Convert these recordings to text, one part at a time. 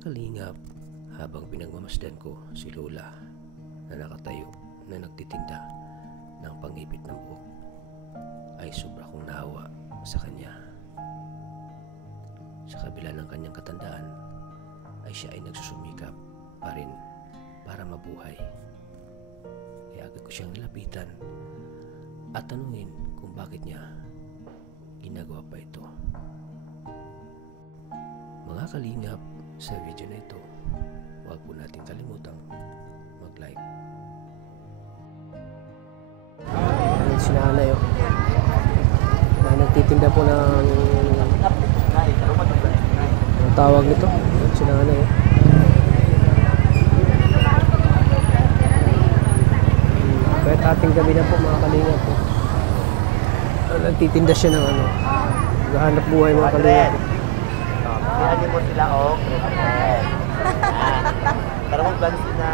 kalingap, habang pinagmamasdan ko si Lola na nakatayo na nagtitinda ng pangipit ng buhok, ay sobra kong naawa sa kanya. Sa kabila ng kanyang katandaan, ay siya ay nagsusumikap pa rin para mabuhay. Kaya agad ko siyang nilapitan at tanungin kung bakit niya ginagawa pa ito. Mga kalingap, sa video na ito, huwag po natin kalimutang mag-like. Si nanay, nagtitinda po ng tawag nito. Si nanay, kahit ating gabi na po mga kalingap po, nagtitinda siya ng naghahanap buhay mga kalingap. Hindi mo sila para mag-balance na.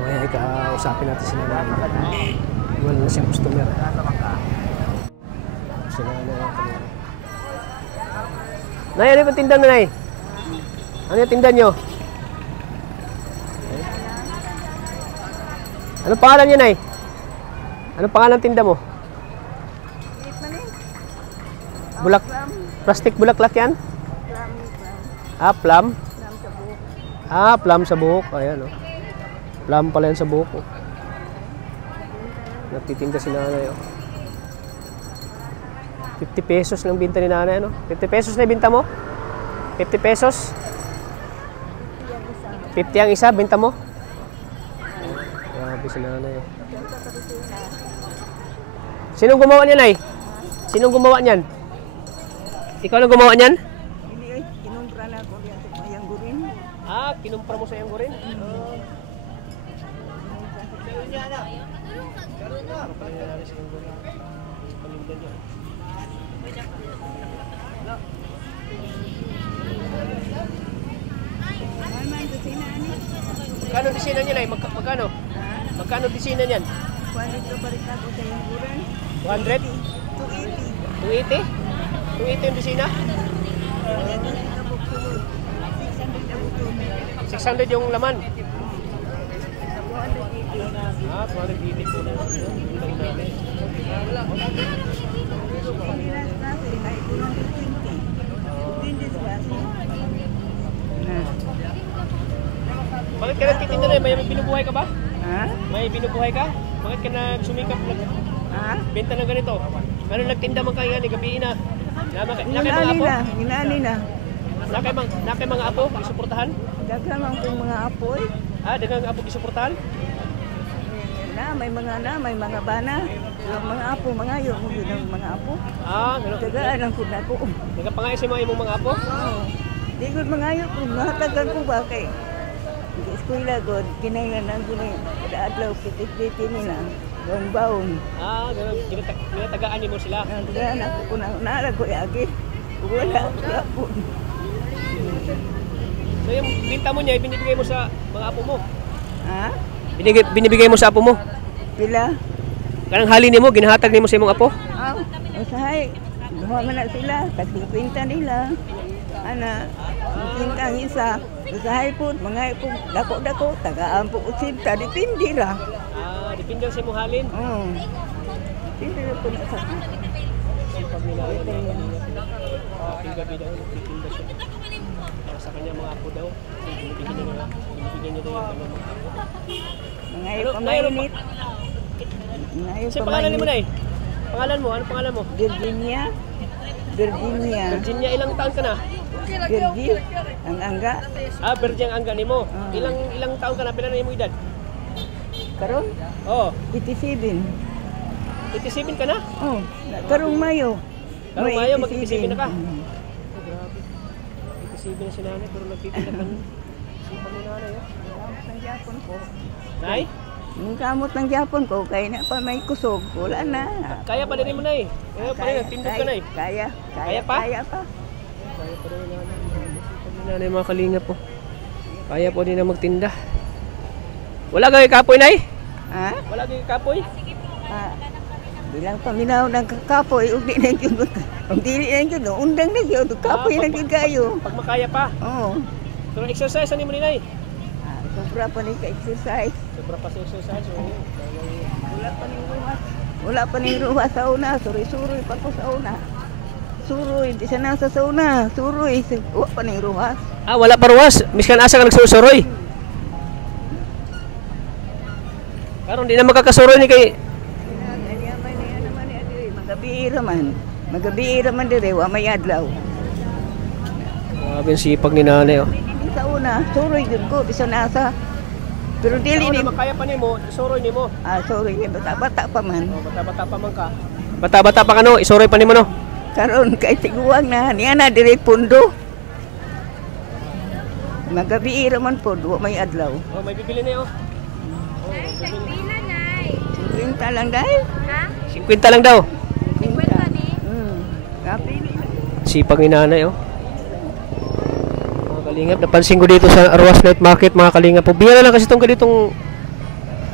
Okay, kausapin natin sila na wala na siyang customer. Sila na kami. Nay, ano yung tinda mo, Nay? Ano yung tinda nyo? Ano pangalan niya, Nay? Ano pangalan tinda mo? Bulak, plastic bulaklak yan? Ah, plum? Ah, plum sa buhok. Ayan, oh. Plum pala yan sa buhok, oh. Nagtitinda si nanay, oh. 50 pesos lang binta ni nanay, ano? 50 pesos na binta mo? 50 pesos? 50 ang isa, binta mo? Grabe si nanay, oh. Sinong gumawa niyan, ay? Sinong gumawa niyan? Ikaw lang gumawa niyan? Hindi, kinumpra na ako sa Ayang Gurin. Ah, kinumpra mo sa Ayang Gurin? Magkano disina niya, Nay? Magkano? Magkano disina niyan? 200 balik ako sa Ayang Gurin. 200? 280. 280? 280 yung disina? 600 yung laman? Ah, 280 po na. Bakit ka nagtitinda na? May binubuhay ka ba? Ha? May binubuhay ka? Bakit ka nagsumikap? Ha? Benta ng ganito? Ano nagtinda man kayo ni gabi na? Nakay mga apo? Ginani na. Nakay mga apo? Isuportahan? Daghang ang mga apoy. Ah, daghang apo isuportahan? May mga bana. Yung mga apo, mga yun, mga apo. Ah, gano'n. Dagaan ang food na ko. Nagapangay si mga imong mga apo? Di ko mga yun, kung mahatagan ko ba kay eskwela ko, kinailan ang ginay. Kada adlaw, pitit-pitit nila. Baon-baon. Ah, gano'n. Ginatagaan mo sila? Dagaan ako kung naalag ko yagi. Wala po. So yung binta mo niya, binibigay mo sa mga apo mo? Ha? Binibigay mo sa apo mo? Pila? Kanang hali mo, ginahatag mo sa imong apo? Usahay. Duha man na sila. Tagpinta nila. Ana, pinta ang isa. Usahay po, mga po, dako-dako. Tagaan po usinta. Dipindi lang. Ah, dipindi sa imong halin? Oo. Dipindi lang po na sa... Pag nila ating gabi daw, nagtitinda siya. Para sa kanya mga apo daw. Binibigyan niya daw yung mga apo. Mga pamainit. Saan pangalan mo, Nay? Pangalan mo? Ano pangalan mo? Virginia. Virginia. Virginia, ilang taon ka na? Virgin. Ang angga. Ah, Virgin ang angga nimo. Ilang taon ka na? Pila na imong edad? Karon? Oo. 87. 87 ka na? Oh, karong Mayo. Karong Mayo, mag-87 na ka? Grabe. 87 na si nanay, pero nagtitinda ka na. Sipag ni nanay, oh. Ang Japon po. Nay? Yung kamot ng Japon ko, kaya na pa may kusog. Wala na. Kaya pa rin mo na eh. Kaya pa rin, tindog ka na eh. Kaya. Kaya pa? Kaya pa. Kaya pa rin nanay mga kalingap po. Kaya po din na magtinda. Wala kayo kapoy na eh? Ha? Wala kayo kapoy? Bilang paminaw ng kapoy, ugdi na yun. Ang dili na yun, undang na yun. Kapoy na yun kayo. Pag makaya pa. Oo. So exercise, ano mo ninay? Sobra pa ni ka-exercise. Sobra pa sa exercise. Wala pa ni ruwas. Wala pa ni ruwas sa una. Suri-suri pa ko sa una. Suroy, di siya nasa sa una. Suroy, wala pa ni ruwas. Ah, wala pa ruwas. Miskan asa ka nagsusuroy. Karon di na magkakasuroy ni kay Magabi man dire, wa may adlaw. grabe ang sipag ni nanay oh. Di sa una, suroy yun ko, di siya nasa. Pero dili ni makaya pa nimo, isuroy nimo. suroy ni bata-bata pa man. Oh, bata-bata pa man ka. Bata-bata pa kano, isuroy pa nimo no. Karon kay tiguang na niya na dire pundo. Magabi man po, wa may adlaw. Oh, may bibili na oh. Nay, tagpila, Nay. 50 lang dahil. Ha? 50 lang daw. 50 ni? Kapili. Sipag ni nanay oh. Mga kalingap, napansin ko dito sa Arwas Night Market mga kalingap po. Bihira lang kasi itong ganitong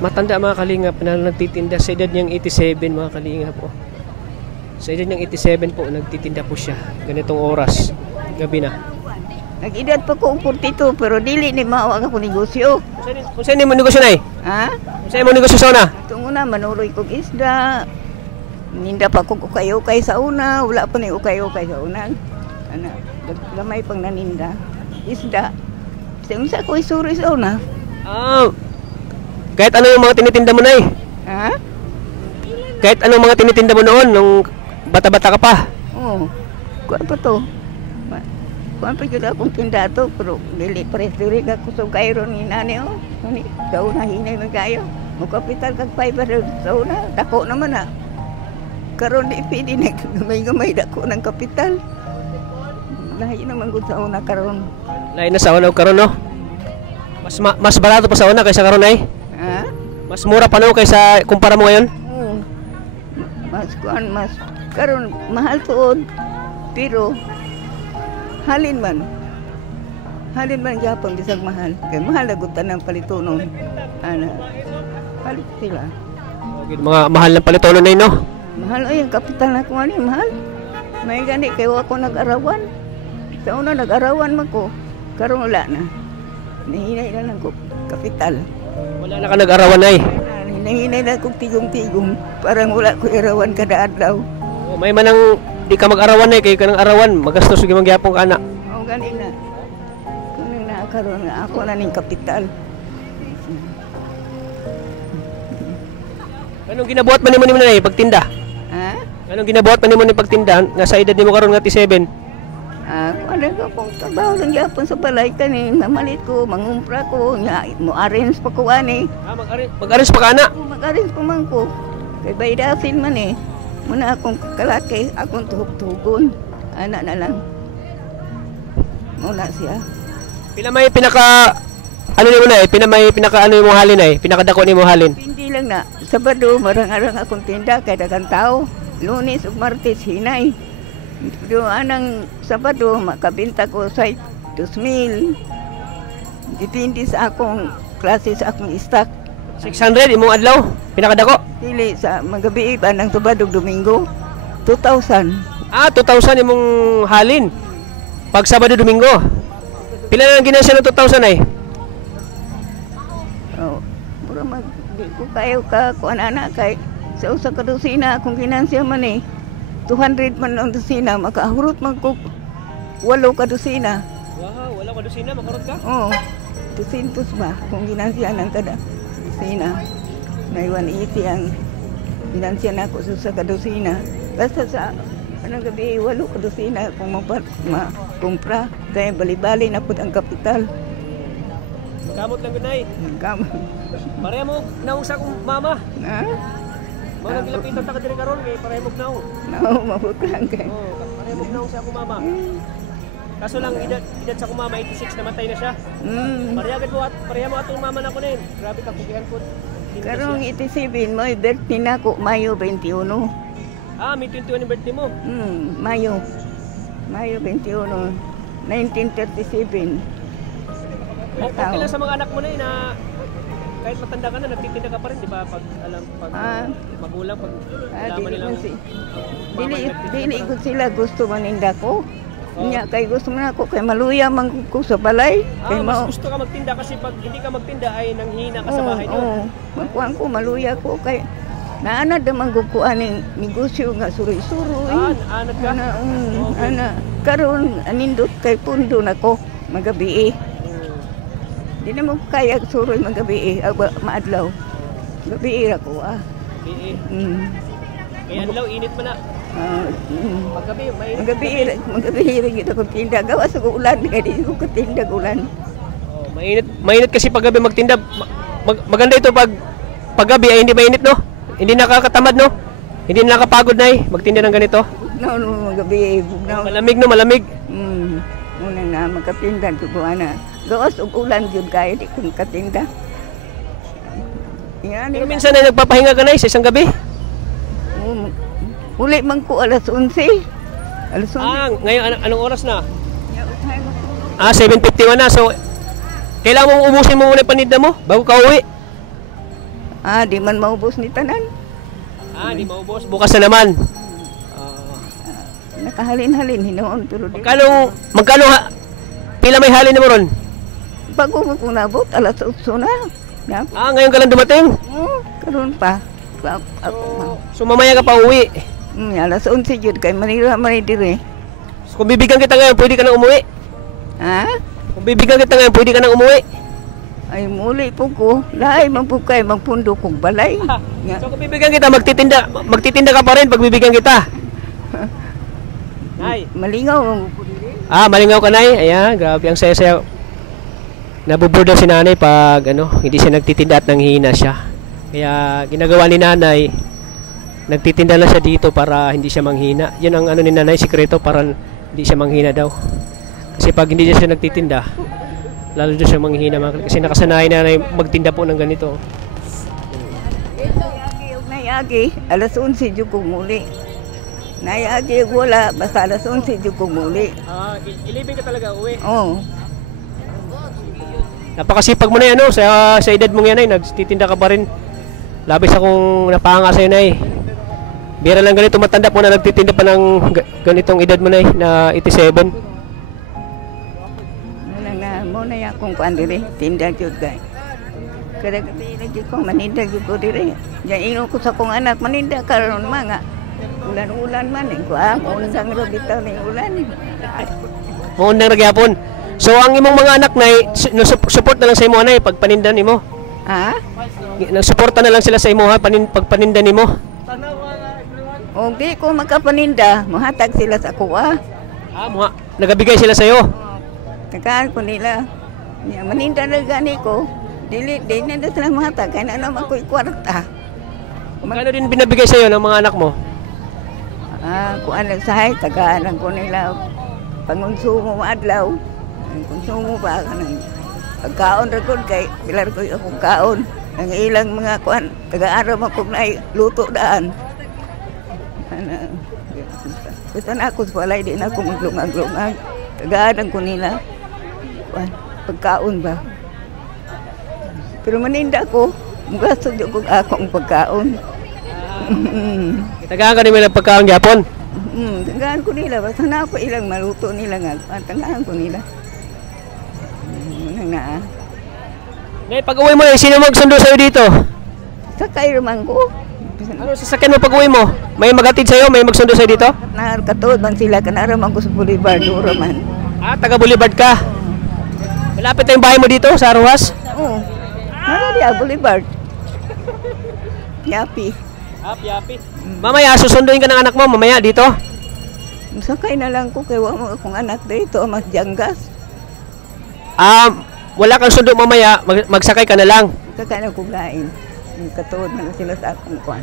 matanda mga kalingap na nagtitinda sa edad niyang 87 mga kalingap po. Sa edad niyang 87 po, nagtitinda po siya. Ganitong oras, gabi na. Nag-edad pa ko 42 pero dili ni mawag ako negosyo. Kung saan mo negosyo na eh? Ha? Kung saan mo negosyo sa una? Itong una, manuloy kong isda. Ninda pa kong ukay-ukay sa una. Wala pa ni ukay-ukay sa una. Ano, gamay pang naninda. Isda. Sa ko isuri sa una. Ah, kahit ano yung mga tinitinda mo na eh? Ha? Kahit anong mga tinitinda mo noon, nung bata-bata ka pa? Oo. Kuwan pa to. Kuwan pa juga akong tinda to. Pero dili pares-dili ka kusog kayo ni nani o. Sa una, hinay man kayo. Kapital kag 500 sa una. Dako naman na. Karon di pwede na gamay-gamay dako ng kapital. Lahi naman gud sa una karon. Lain na sa una karon no? Mas barato pa sa una kaysa karon ay? Ha? Mas mura pa no kaysa kumpara mo ngayon? Oo. Mas karon mahal tuod. Pero halin man gyapon bisag mahal. Kay mahal na gud tanang palitonon. Ana. Palit sila. Mga mahal na palitonon na yun no? Mahal ay ang kapital na ko ani mahal. May gani kay wa ko nag-arawan. Sa una nag-arawan man ko. Karon wala na. Nahinay na lang ko kapital. Wala na ka nag-arawan ay? Hinahinay na kong tigong-tigong. Parang wala ko irawan kada adlaw. Oh, may manang di ka mag-arawan ay kay ka ng arawan. Magastos yung magyapong ka na. Oo, gani na. Kung nakakaroon na ako na ning kapital. Anong ginabuhat man nimo na pagtinda? Ha? Anong ginabuhat man nimo ni pagtinda? Nga sa edad nimo karon nga 37. Ano ko pong trabaho lang yapon sa balay kani. Namalit ko, mangumpra ko. Mo arrange pa ko ani. Mag-arrange pa ka na? Mag-arrange pa man ko. Kay baydasin man eh. Muna akong kalaki, akong tuhog-tugon. Anak na lang. Muna siya. Pila may pinaka ano nimo na pinaka ano mo halin ay? Pinakadako nimo halin. Hindi lang na. Sabado, marang-arang akong tinda kay daghang tao. Lunes ug Martes hinay. Pero anang Sabado makabenta ko sa 2,000. Depende sa akong klase sa akong stock. 600 imong adlaw pinakadako. Dili sa magabi ba ng Sabado Domingo 2,000. Ah, 2,000 imong halin. Pag Sabado Domingo. Pila na lang ginasya ng 2,000 ay? Oh, pura mag di ko kayo ka kuan ana kay sa usa ka dosina akong ginansya man eh. 200 man ang dosina makahurot man ko 8 ka dosina. Wow, wala ka dosina makarot ka? Oo. 200 ba kung ginansya ng kada dosina. May 180 ang ginansya na ako sa usa ka dosina. Basta sa anong gabi 8 ka dosina kung makumpra kaya bali-bali na pud ang kapital. Kamot lang gunay. Kam. Pareha mo nausa kong mama. Ha? Mga gilapitan ta ka diri karon kay pareha mo naong. No, mabuk lang kay. Oh, pareha mo naong sa akong mama. Kaso lang edad sa akong mama 86 namatay na siya. Pareha mo atong mama na ko nin. Grabe ka pugihan ko. Karong 87, may birthday na ko, Mayo 21. May 21 yung birthday mo. Mayo. Mayo 21, 1937. Okay lang sa mga anak mo na na kahit matanda ka na, nagtitinda ka pa rin, di ba? Pag magulang, pag alaman nilang... Dili ko sila gusto maninda ko. Nya kay gusto man ako kay maluya man ko sa balay. Kay mas gusto ka magtinda kasi pag hindi ka magtinda ay nanghina ka sa bahay niyo. Magkuhan ko maluya ko kay naanad naman ko aning negosyo nga suroy-suroy. Anad ka? Ana karon anindot kay pundo nako magabi. Di na mo kaya suroy magabi maadlaw. Gabi ako Gabi. Kaya adlaw init man na. Magabi rin kita kung tinda. Gawas ako ulan, kaya di ko katindag ulan. Mainit kasi pag gabi magtinda. Maganda ito pag gabi ay hindi mainit, no? Hindi nakakatamad, no? Hindi nakapagod na magtinda ng ganito. Magabi. Malamig, no? Malamig. Muna na, magkatinda ko na. Gawas og ulan yun kaya di kong katinda. Pero minsan ay nagpapahinga ka na sa isang gabi? Uli man ko alas 11. Alas 11. Ngayon anong oras na? 7:51 na. So kailangan mong ubusin mo muna yung paninda mo bago ka uwi. Di man maubos ni tanan. Di maubos. Bukas na naman. Nakahalin-halin hinoon pero di. Magkano pila may halin mo ron? Bago ko nabot alas 8 na. Ngayon ka lang dumating? Karon pa. So mamaya ka pa uwi? Alas 11 yun, kay Manila dire. So kung bibigyan kita ngayon, pwede ka nang umuwi? Kung bibigyan kita ngayon, pwede ka nang umuwi? Ay, muli po ko. Lahay man po kayo, magpundo kong balay. So kung bibigyan kita, magtitinda ka pa rin pag bibigyan kita? Nay. Malingaw. Malingaw ka, Nay. Ayan, grabe ang saya-saya. Nabuburda si nanay pag hindi siya nagtitinda at nanghihina siya. Kaya ginagawa ni nanay, nagtitinda lang siya dito para hindi siya manghina. Yun ang ni nanay, sikreto para hindi siya manghina daw. Kasi pag hindi siya nagtitinda, lalo doon siya manghina. Kasi nakasanayan na magtinda po ng ganito. Nayagi, alas 11 dyan ko muli. Nayagi, wala, basta alas 11 dyan ko muli. Ilibing ka talaga uwi? Oo. Napakasipag mo na sa edad mong yan nagtitinda ka pa rin. Labis akong napahanga sa'yo na Bira lang ganito matanda po na nagtitinda pa ng ganitong edad mo na 87. Muna ya kung kuan dire, tinda jud kay. Kada gabi lagi ko maninda jud ko dire. Diyan ino ko sa kong anak maninda karon mga ulan-ulan man ko undang ro bitaw ni ulan. Undang ra gyapon. So ang imong mga anak support na lang sa imo anay pag paninda nimo. Nagsuporta na lang sila sa imo pag paninda nimo. O di ko makapaninda, mohatag sila sa kuha. Nagabigay sila sa iyo. Tagaan ko nila. Maninda na gani ko. Dili na sila mohatag kay na naman ko kwarta. Magkano din binabigay sa iyo ng mga anak mo? Kuan lang sahay, tagaan ko nila pangonsumo adlaw. Konsumo pa kanang pagkaon ra gud kay bilar ko akong kaon. Ang ilang mga kuan taga-araw man kog nay luto daan. Basta na ako sa walay, di na ako maglungag-lungag. Tagaan ko nila. Pagkaon ba? Pero maninda ko, mugasto dyan ko akong pagkaon. Tagaan ka nila pagkaon Japon? Tagaan ko nila. Basta na ako ilang maluto nila nga. Tagaan ko nila. Nay, pag uwi mo sino magsundo sa'yo dito? Sakay naman ko. Ano sasakyan mo pag uwi mo? May maghatid sa'yo? May magsundo sa'yo dito? Nakakatuod man sila. Kanaraman ko sa Boulevard. Dura man. Taga Boulevard ka? Malapit na yung bahay mo dito sa Aruhas? Oo. Diya, Boulevard. Yapi. Yapi. Mamaya, susunduin ka ng anak mo mamaya dito? Sakay na lang ko kay wala mo akong anak dito. Mas janggas. Wala kang sundo mamaya, magsakay ka na lang. Sakay na kong lain. Katuod na sila sa akong kuhan.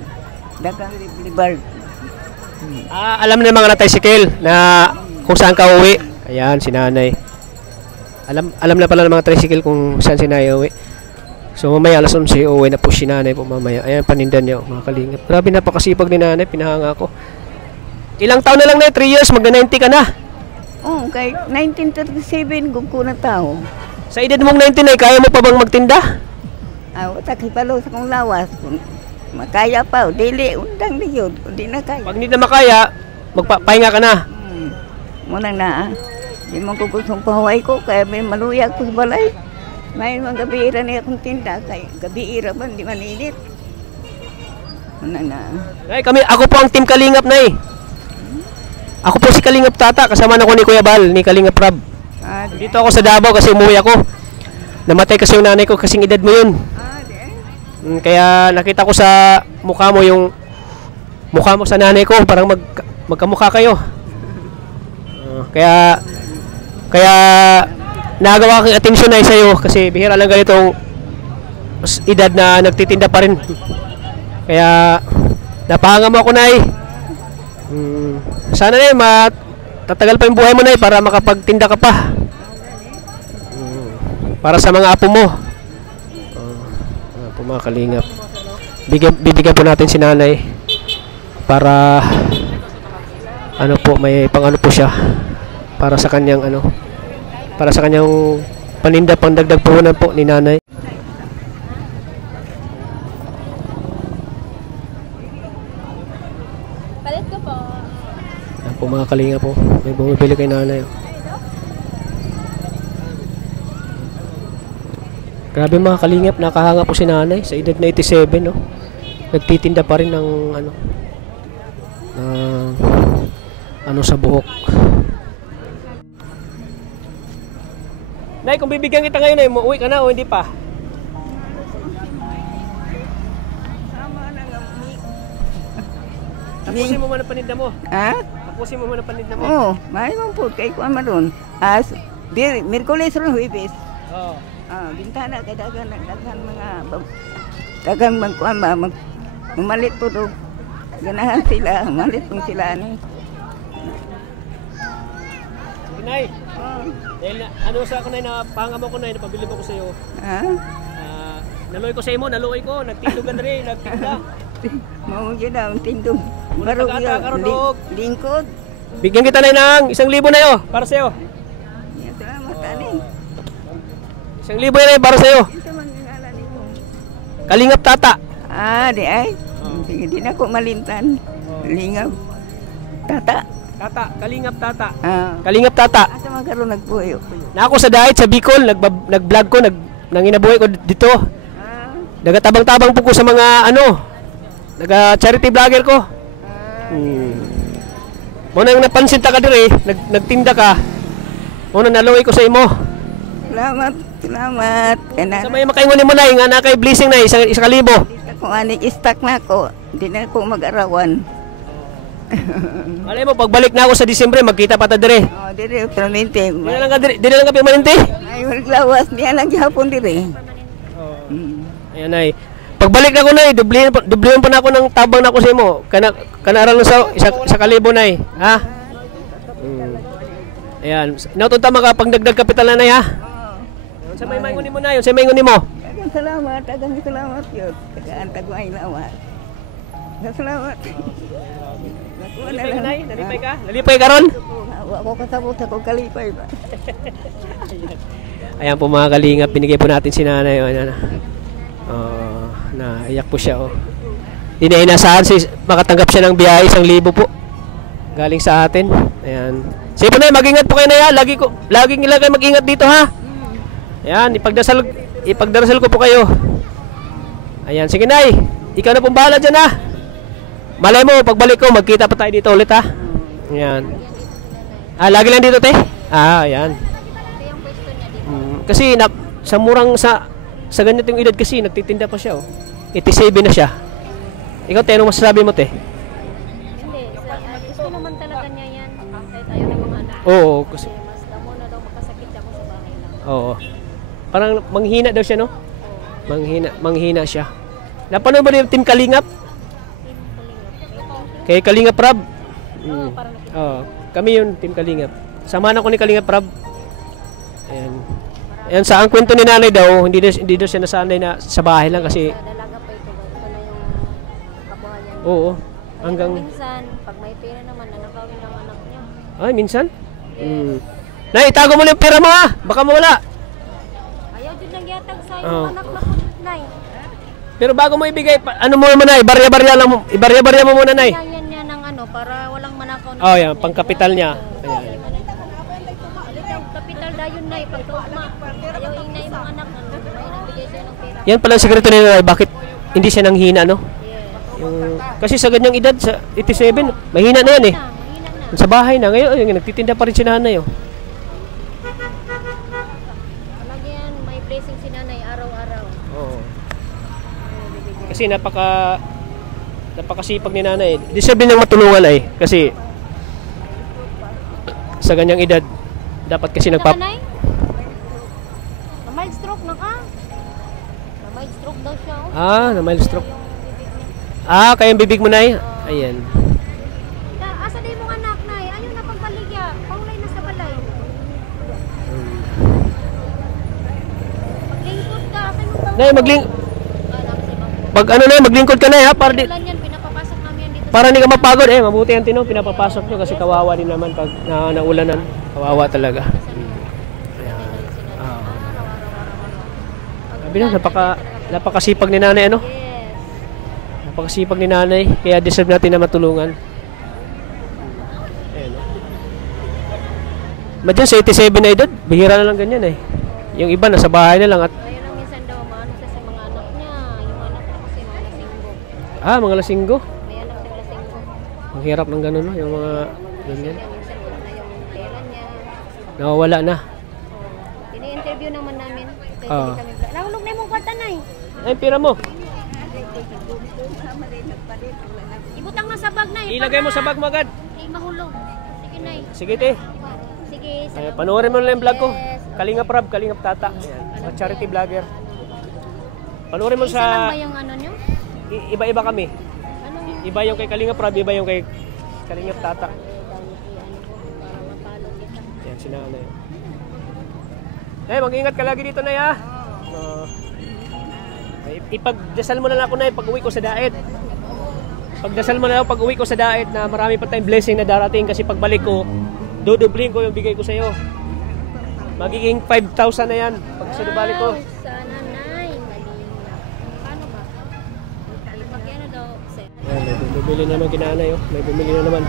Dagang Boulevard. Alam na mga na-tricycle na kung saan ka uwi. Ayan, si nanay. Alam na pala ng mga tricycle kung saan si nanay uwi. So mamaya alas 11 uuwi na po si nanay po mamaya. Ayan paninda niya mga kalingap. Grabe napakasipag ni nanay, pinahanga ko. Ilang taon na lang na 3 years, magna-90 ka na. Oh, kay 1937 gug ko na tao. Sa edad mong 90 ay kaya mo pa bang magtinda? Utak ipalo sa kong lawas. Kung makaya pa, dili, undang na yun. Hindi na kaya. Pag hindi na makaya, magpapahinga ka na. Muna na, di mo ko gustong pahuay ko, kaya may maluyag ko sa balay. May mga gabiira na akong tinda, kaya gabiira ba, hindi maninit. Muna na. Nay, ako po ang team Kalingap, Nay. Ako po si Kalingap Tata, kasama na ko ni Kuya Bal, ni Kalingap Rab. Dito ako sa Davao kasi umuwi ako. Namatay kasi yung nanay ko kasing edad mo yun. Kaya nakita ko sa mukha mo yung mukha mo sa nanay ko, parang magkamukha kayo. Kaya nagawa kong atensyon na sa'yo kasi bihira lang ganitong edad na nagtitinda pa rin. Kaya napahanga mo ako, Nay. Sana na tatagal pa yung buhay mo, Nay, para makapagtinda ka pa. Para sa mga apo mo. Mga kalingap. Bibigyan po natin si nanay para ano po, may pang ano po siya para sa kanyang paninda, pang dagdag puhunan po ni nanay. Palit ko po. Yan po mga kalinga po, may bumibili kay nanay. Grabe mga kalingap, nakahanga po si nanay sa edad na 87, no? Nagtitinda pa rin ng sa buhok. Nay, kung bibigyan kita ngayon, uuwi ka na o hindi pa? Tapusin mo muna paninda mo. Ha? Tapusin mo muna paninda mo. Oo, may mong po, kay kuwan maroon. Merkulis ron, Huibis. Oo. Bintana kay dagan magkuan ba mamalit po do. Ganahan sila, malit pong sila ni. Nay. Dahil ano sa ako na pangam mo ko na napabili mo ko sa iyo. Ha? Naloy ko sa imo, naloy ko, nagtindugan rin, nagtinda. Mao gyud ang tindog. Mura Baro tagata karon og lingkod. bigyan kita na ng 1,000 na yo para sa iyo. Salamat ani. 1,000 na para sa iyo. Ito man ngala nimo. Kalingap Tata. Di ay. Sige, di na ko malintan. Lingap. Tata. Tata, Kalingap Tata. Kalingap Tata. Asa man karon nagpuyo. Na ako sa diet sa Bicol, nag-vlog ko, nanginabuhay ko dito. Nagatabang-tabang po ko sa mga naga-charity vlogger ko. Muna yung napansin ta ka diri, nagtinda ka. Muna naluwi ko sa imo. Salamat, salamat. Sa may makaingon mo na, nga na kay blessing na, 1,000. Kung anik istak na ko, hindi na ko mag-arawan. Malay mo, pagbalik na ako sa Disyembre, magkita pa ta dire. Dire, permanente. Di na lang ka permanente? Ay, maglawas, niya lang gihapon dire. Ayan ay. Pagbalik na ko na, dublihan pa na ako ng tabang na ako sa imo. Kanaral na sa 1,000 na ha? Ayan, nautunta makapagdagdag kapital na ha? Sa may maingunin mo na yun, sa may maingunin mo. Agang salamat yun. Tagaan tagway lawas. Salamat. Nalipay ka, Nay? Nalipay ka? Nalipay ka ron? Ako kasabot ako kalipay ba? Ayan po mga kalingap, binigay po natin si nanay. Naiyak po siya. Hindi na inasahan makatanggap siya ng biyahe 1,000 po. Galing sa atin. Ayan. Sige po, Nay, mag-ingat po kayo na yan. Laging kayo mag-ingat dito ha. Ayan, ipagdarasal ko po kayo. Ayan, sige, Nay. Ikaw na pong bahala dyan ha. Malay mo, pagbalik ko, magkita pa tayo dito ulit ha. Ayan. Lagi lang dito, te? Ayan. Kasi sa murang sa ganitong edad kasi nagtitinda pa siya 87 na siya. Ikaw, te, anong masasabi mo, te? Hindi, gusto naman talaga niya yan. Kahit ayaw ng mga anak. Oo, kasi Mas damo na daw makasakit ako sa bahay lang. oo. Parang manghina daw siya, no? Manghina siya. Napanood ba yung Team Kalingap? Kay Kalingap Rab? Parang Oo, kami yun, Team Kalingap. Samahan ako ni Kalingap Rab. Ayan. Yan sa ang kwento ni nanay daw, hindi daw siya nasanay na sa bahay lang kasi Sa dalaga pa ito. Ito na yung kabuhayan niya. oo, Kaya hanggang minsan, pag may pera naman, nanakawin ng anak niya. ay minsan. Nay, itago mo lang yung pera mo ha. Baka mawala. Ayaw din nagyatag sa Oo. yung anak na punot na eh. Pero bago mo ibigay, ano mo naman nay, barya-barya lang mo, ibarya-barya mo muna nay. Kailangan niya ng ano, para walang manakaw na. Oh, yan, pangkapital niya. Ayan. Alitaw, kapital dayon na eh, pagkauma. Ayaw ingay mga anak na may nabigay sa'yo ng pera. Yan pala ang sekreto ni nanay, bakit hindi siya nanghina, no? Yes. Yung, kasi sa ganyang edad, sa 87, mahina na yan eh. Mahina na. Sa bahay na, ngayon, ayun, nagtitinda pa rin si nanay, oh. Palagi yan, may blessing si nanay araw-araw. Oo. Kasi napakasipag ni nanay. Deserve din niyang matulungan ay, kasi sa ganyang edad, dapat kasi Nanay? Na mild stroke na ka? Na mild stroke daw siya. Oh. na mild stroke. Yung bibig niya. Kaya yung bibig mo nay? Ayan. Asa din mong anak na eh. Ayaw na pagbaligya. Paulay na sa balay. Maglingkod ka. Asa yung Nay, naman si Bang. maglingkod ka na ha, para di, Ulan yan, pinapapasok namin yan dito. para hindi ka mapagod eh. Mabuti yan tino, pinapapasok nyo kasi kawawa din naman pag naulanan. Kawawa talaga. Sabi na, napakasipag ni nanay ano? Yes. Napakasipag ni nanay, kaya deserve natin na matulungan. Ayan. Madyan sa 87 na edad, bihira na lang ganyan eh. Yung iba nasa bahay na lang at Ayun lang minsan daw, maano siya sa mga anak niya. Yung anak niya kasi mga lasinggo. mga lasinggo. May anak siya lasinggo. Ang hirap ng ganun, no? Yung mga ganyan. Kaya minsan wala na yung pera niya. Nawawala na. Ini-interview naman namin. Kaya Oo. hindi kami nahulog na yung mong kwarta na eh. Ay, pira mo. Ibutang na sa bag na eh. Ilagay mo sa bag mo agad. Hindi mahulog. Sige na eh. Sige, te. Sige. Ay, panoorin mo na lang yung vlog ko. Yes. Kalingap Rab, Kalingap Tata. Ayan. Mga charity vlogger. Panoorin mo Isa lang ba sa... yung ano nyo? Iba-iba kami. Anong Iba yung kay Kalingap Rab, iba yung kay Kalingap Tata. ano ko para mapalo kita. Yan, si nanay. Mag-ingat ka lagi dito na ya. Ipagdasal mo na lang ako na pag uwi ko sa daet. Pagdasal mo na lang pag uwi ko sa daet na marami pa tayong blessing na darating kasi pagbalik ko, dudublin ko yung bigay ko sa iyo. Magiging 5,000 na yan pag sinubalik ko. Sana nay. Malina. Paano ba? Pag ano daw, sir. Ayan, may bumili naman kinanay. Oh. May bumili na naman.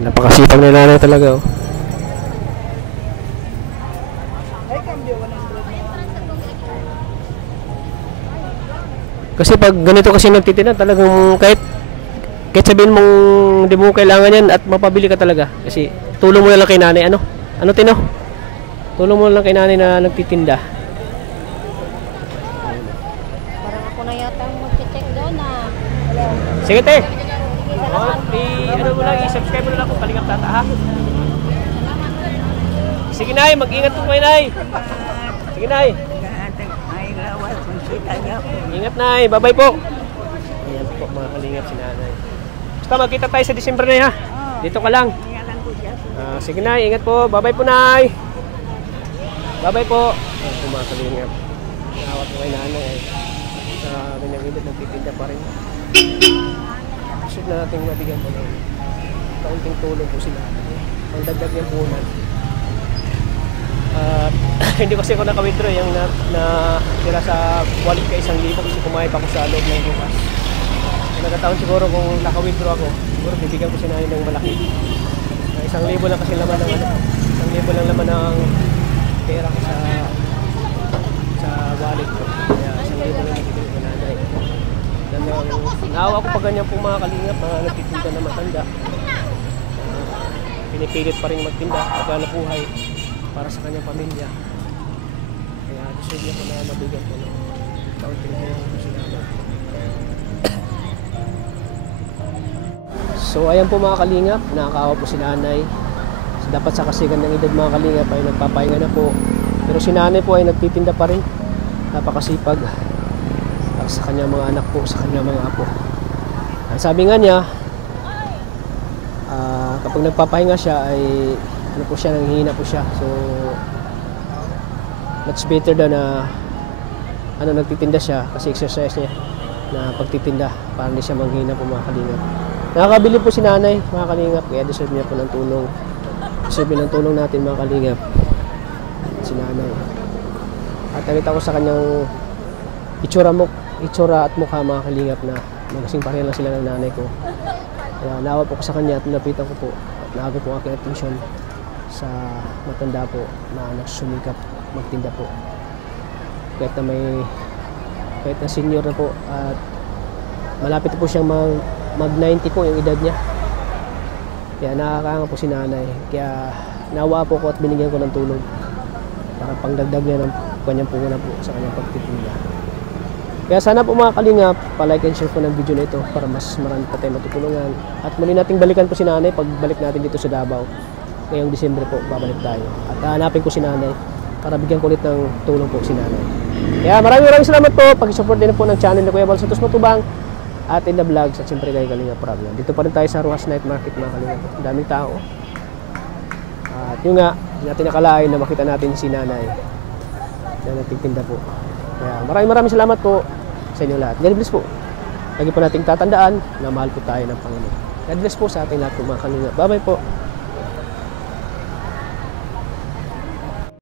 Napakasipag na nanay talaga. Oh. Kasi pag ganito kasi nagtitinda, talagang kahit sabihin mong hindi mo kailangan yan at mapabili ka talaga. Kasi tulong mo na lang kay nanay. Ano? Ano tino? Tulong mo na lang kay nanay na nagtitinda. Parang ako na yata ang mag-check doon na. Sige te! Sige, salamat. Ano mo lang, i-subscribe mo na lang kung Kalingap Tata ha. Sige nay, mag-ingat po kayo nay. Sige nay. Ingat nay, bye-bye po. Ayan po mga Kalingap si nanay. Basta magkita tayo sa December na ha. Dito ka lang. Sige nay, ingat po. Bye-bye po nay. Bye-bye po. Ayan po mga Kalingap. Nawat po kay nanay ay sa ganyang edad nagtitinda pa rin. Gusto na natin mabigyan po ng kaunting tulong po sila. Ang dagdag niyang punan. Hindi kasi ako naka-withdraw yung tira sa wallet ka 1,000 kasi kumain pa ako sa loob ng bukas. Nagkataon siguro kung naka-withdraw ako, siguro bibigyan ko si nanay ng malaki. 1,000 lang kasi laman ng 1,000 lang laman ng pera ko sa wallet ko. Kaya 1,000 lang bibigyan ko nanay. Naawa ko pa ganyan pong mga Kalingap, mga nagtitinda na matanda. Pinipilit pa rin magtinda, maghanap buhay para sa kanyang pamilya. Kaya deserve niya ko na mabigyan ko ng kaunting tulong sa nanay. So ayan po mga Kalingap, nakakaawa po si nanay. So, dapat sa kasigan ng edad mga Kalingap ay nagpapahinga na po. Pero si nanay po ay nagtitinda pa rin. Napakasipag para sa kanyang mga anak po, sa kanyang mga apo. Sabi nga niya, kapag nagpapahinga siya ay ano po siya, nanghihina po siya. So much better daw na nagtitinda siya kasi exercise niya na pagtitinda para hindi siya manghina po mga kalingap. Nakakabili po si nanay mga kalingap, kaya deserve niya po ng tulong. Deserve ng tulong natin mga kalingap. Si nanay. At nakita ko sa kanyang itsura at mukha mga kalingap na magasing pareho lang sila ng nanay ko. Kaya nawa po ko sa kanya at napitan ko po at naago po aking atensyon sa matanda po na nagsumikap magtinda po. Kahit na senior na po at malapit po siyang mag 90 po yung edad niya. Kaya nakakaanga po si nanay. Kaya nawa po ko at binigyan ko ng tulong para pangdagdag niya ng kanyang puhunan po sa kanyang pagtitinda. Kaya sana po mga kalingap, pa-like and share po ng video na ito para mas marami pa tayo matutulungan. At muli nating balikan po si nanay pagbalik natin dito sa Davao. Ngayong Disyembre po, babalik tayo. At hanapin ko si nanay para bigyan ko ulit ng tulong po si nanay. Kaya maraming salamat po. Pag-support din po ng channel ni Kuya Bal Santos Matubang at in the vlogs at siyempre kay Kalingap Rob. Dito pa rin tayo sa Ruas Night Market mga kalingap. Ang daming tao. At yun nga, hindi natin nakalain na makita natin si nanay na nagtitinda po. Kaya maraming salamat po sa inyo lahat. God bless po. Lagi po nating tatandaan na mahal po tayo ng Panginoon. God bless po sa ating lahat po mga kalingap. Bye bye po.